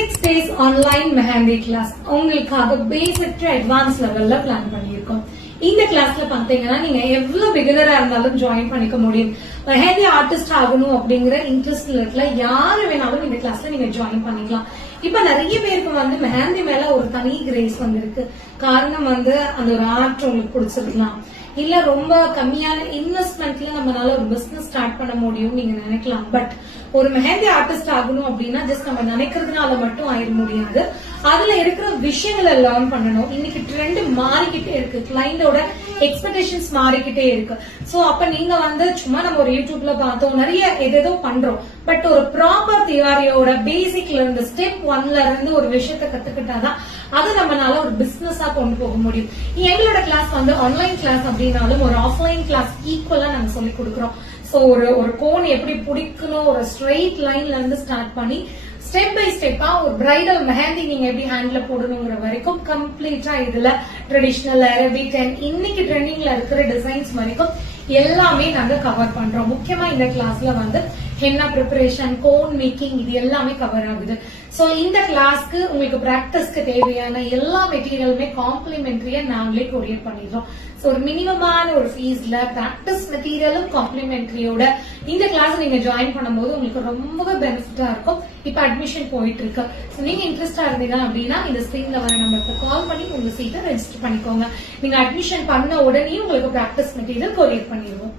6 days online mehndi class உங்களுக்காக basic to advance லெவல்ல plan பண்ணியிருக்கோம். இந்த கிளாஸ்ல பாத்தீங்கன்னா நீங்க எவ்வளவு பிகினரா இருந்தாலும் ஜாயின் பண்ணிக்க முடியும். மெஹந்தி ஆர்டிஸ்ட் ஆகணும் அப்படிங்கிற இன்ட்ரெஸ்ட்ல இருக்கல யாரு வேணாலும் இந்த கிளாஸ்ல நீங்க ஜாயின் பண்ணிக்கலாம். இப்ப நிறைய பேருக்கு மெஹந்தி மேல ஒரு தனி கிரேஸ் இருக்கு. காரணம் அந்த ஒரு ஆர்ட் உங்களுக்கு பிடிச்சிருக்கலாம், இல்ல ரொம்ப கம்மியான இன்வெஸ்ட்மெண்ட்ல நம்மளால ஒரு பிசினஸ் ஸ்டார்ட் பண்ண முடியும் நீங்க நினைக்கலாம். பட் ஒரு மெஹந்தி ஆர்டிஸ்ட் ஆகணும் அப்படின்னா ஜஸ்ட் நம்ம நினைக்கிறதுனால மட்டும் ஆயிட முடியாது. அதுல இருக்கிற விஷயங்களை லேர்ன் பண்ணணும். இன்னைக்கு ட்ரெண்ட் மாறிக்கிட்டே இருக்கு, கிளைண்டோட எக்ஸ்பெக்டேஷன்ஸ் மாறிக்கிட்டே இருக்கு. சோ அப்ப நீங்க சும்மா நம்ம ஒரு யூடியூப்ல பார்த்தோம், நிறைய எதோ பண்றோம். பட் ஒரு ப்ராப்பர் தியரியோட பேசிக்ல இருந்து ஸ்டெப் 1ல இருந்து ஒரு விஷயத்த கத்துக்கிட்டாதான் அதை நம்மளால ஒரு பிசினஸா கொண்டு போக முடியும். எங்களோட கிளாஸ் ஆன்லைன் கிளாஸ் அப்படின்னாலும் ஒரு ஆஃப்லைன் கிளாஸ் ஈக்குவலா நாங்க சொல்லி கொடுக்கிறோம். சோ ஒரு கோன் எப்படி பிடிக்கணும், ஒரு ஸ்ட்ரெயிட் லைன்ல இருந்து ஸ்டார்ட் பண்ணி ஸ்டெப் பை ஸ்டெப்பா ஒரு பிரைடல் மெஹந்தி நீங்க எப்படி ஹேண்ட்ல போடணுங்கிற வரைக்கும் கம்ப்ளீட்டா இதுல ட்ரெடிஷனல் அரபிக் அண்ட் இன்னைக்கு ட்ரெண்டிங்ல இருக்கிற டிசைன்ஸ் வரைக்கும் எல்லாமே நாங்க கவர் பண்றோம். முக்கியமா இந்த கிளாஸ்ல ஹென்னா ப்ரிப்பரேஷன், கோன் மேக்கிங் இது எல்லாமே கவர் ஆகுது. சோ இந்த கிளாஸ்க்கு உங்களுக்கு பிராக்டிஸ்க்கு தேவையான எல்லா மெட்டீரியலுமே காம்ப்ளிமெண்டரியா நாங்களே கொரியர் பண்ணிடுறோம். சோ ஒரு மினிமமான ஒரு ஃபீஸ்ல பிராக்டிஸ் மெட்டீரியலும் காம்ப்ளிமெண்டரியோட இந்த கிளாஸ் நீங்க ஜாயின் பண்ணும்போது உங்களுக்கு ரொம்ப பெனிஃபிட்டா இருக்கும். இப்ப அட்மிஷன் போயிட்டு இருக்கு. சோ நீங்க இன்ட்ரெஸ்டா இருந்தீங்க அப்படின்னா இந்த ஸ்கிரீன்ல வர நம்பருக்கு கால் பண்ணி உங்க சீட்டை ரெஜிஸ்டர் பண்ணிக்கோங்க. நீங்க அட்மிஷன் பண்ண உடனே உங்களுக்கு பிராக்டிஸ் மெட்டீரியல் கொரியர் பண்ணிடுவோம்.